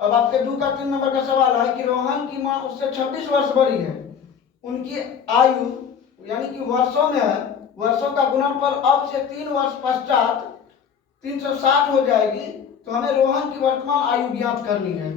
अब आपके 2 का 3 नंबर का सवाल है कि रोहन की माँ उससे 26 वर्ष बड़ी है, उनकी आयु यानी कि वर्षों में है, वर्षों का गुणनफल अब से 3 वर्ष पश्चात 360 हो जाएगी, तो हमें रोहन की वर्तमान आयु ज्ञात करनी है।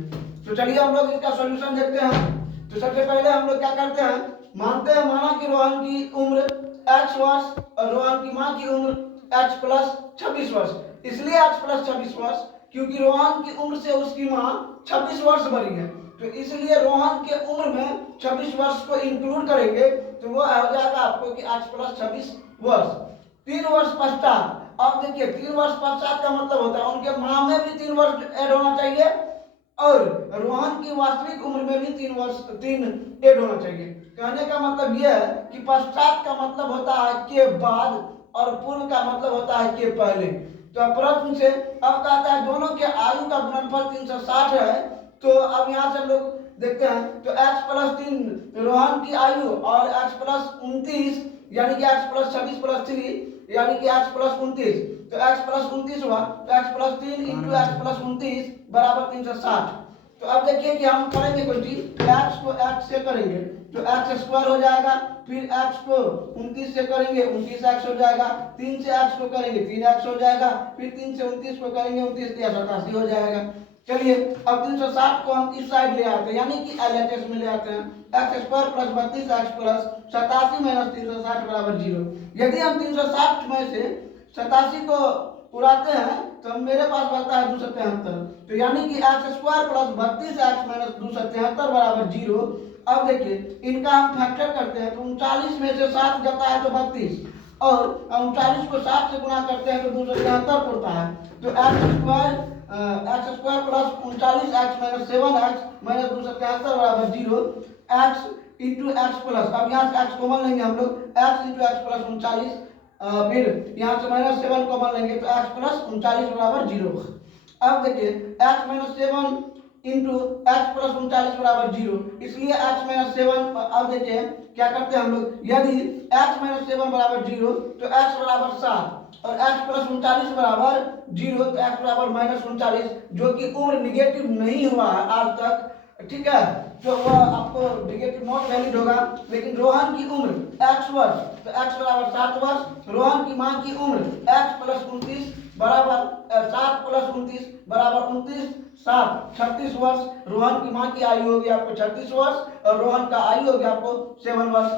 तो चलिए हम लोग इसका सॉल्यूशन देखते हैं। तो सबसे पहले हम लोग क्या करते हैं, माना कि रोहन की उम्र x वर्ष और रोहन की माँ की उम्र x प्लस 26 वर्ष। इसलिए x प्लस 26 वर्ष क्योंकि रोहन की उम्र से उसकी माँ 26 वर्ष बड़ी है, तो इसलिए रोहन के उम्र में 26 वर्ष को इंक्लूड करेंगे, तो वो हो जाएगा आपको कि x प्लस 26 वर्ष। 3 वर्ष पश्चात, अब देखिए 3 वर्ष पश्चात का मतलब होता है उनके माँ में भी 3 वर्ष ऐड होना चाहिए और रोहन की वास्तविक उम्र में भी 3 ऐड होना चाहिए। कहने का मतलब यह है कि पश्चात का मतलब होता है के बाद और पूर्व का मतलब होता है के पहले। तो प्रश्न से अब कहता है दोनों के आयु का गुणनफल 360 है, तो अब यहाँ से हम लोग देखते हैं, तो x प्लस 3 रोहन की आयु और x प्लस 29 यानी कि x प्लस 26 प्लस 3 यानी कि x प्लस 29, तो x प्लस 29 हुआ, तो x plus 3 into x plus 29 बराबर 360। तो अब देखिए कि हम करेंगे कोई चीज, तो x को x से करेंगे तो x स्क्वायर हो जाएगा, फिर x को 29 से करेंगे 29x हो जाएगा, 3 से x को करेंगे 3x हो जाएगा, फिर 3 से 29 को करेंगे 29 या 87 हो जाएगा। चलिए अब 360 को हम इस साइड ले आते हैं यानी कि LHS में ले आते हैं, x square plus 32x plus 87 minus 360 बराबर 0। यदि हम 360 में से 87 को उड़ाते हैं तो मेरे पास बचता है 273, तो यानी कि x square plus 32x minus 273 बराबर 0। अब देखिए इनका हम फैक्टर करते हैं, तो 39 में से 7 जाता है तो 32 और 39 को 7 से गुणा करते हैं तो 273 पड़ता है, तो x square plus 39x minus 7x minus 273 बराबर 0। x इंटू एक्स प्लस, अब यहाँ से x कॉमन लेंगे हम लोग, x इंटू एक्स प्लस 39, फिर यहाँ से माइनस 7 कॉमन लेंगे तो x प्लस 39 बराबर 0। अब देखिए x minus 7 into x plus 39 बराबर 0, इसलिए x माइनस 7। अब देखिए क्या करते हैं हम लोग, यदि x माइनस 7 बराबर 0 तो x बराबर 7 और x प्लस 39 बराबर 0 तो x बराबर माइनस 39, जो कि उम्र निगेटिव नहीं हुआ है आज तक, ठीक है, तो वह आपको निगेटिव नॉट वैलिड होगा। लेकिन रोहन की उम्र x वर्ष, तो x बराबर 7 वर्ष, रोहन की माँ की उम्र x प्लस 29 बराबर 7 प्लस 29 बराबर 29, 7 36 वर्ष। रोहन की माँ की आयु होगी आपको 36 वर्ष और रोहन का आयु होगी आपको 7 वर्ष।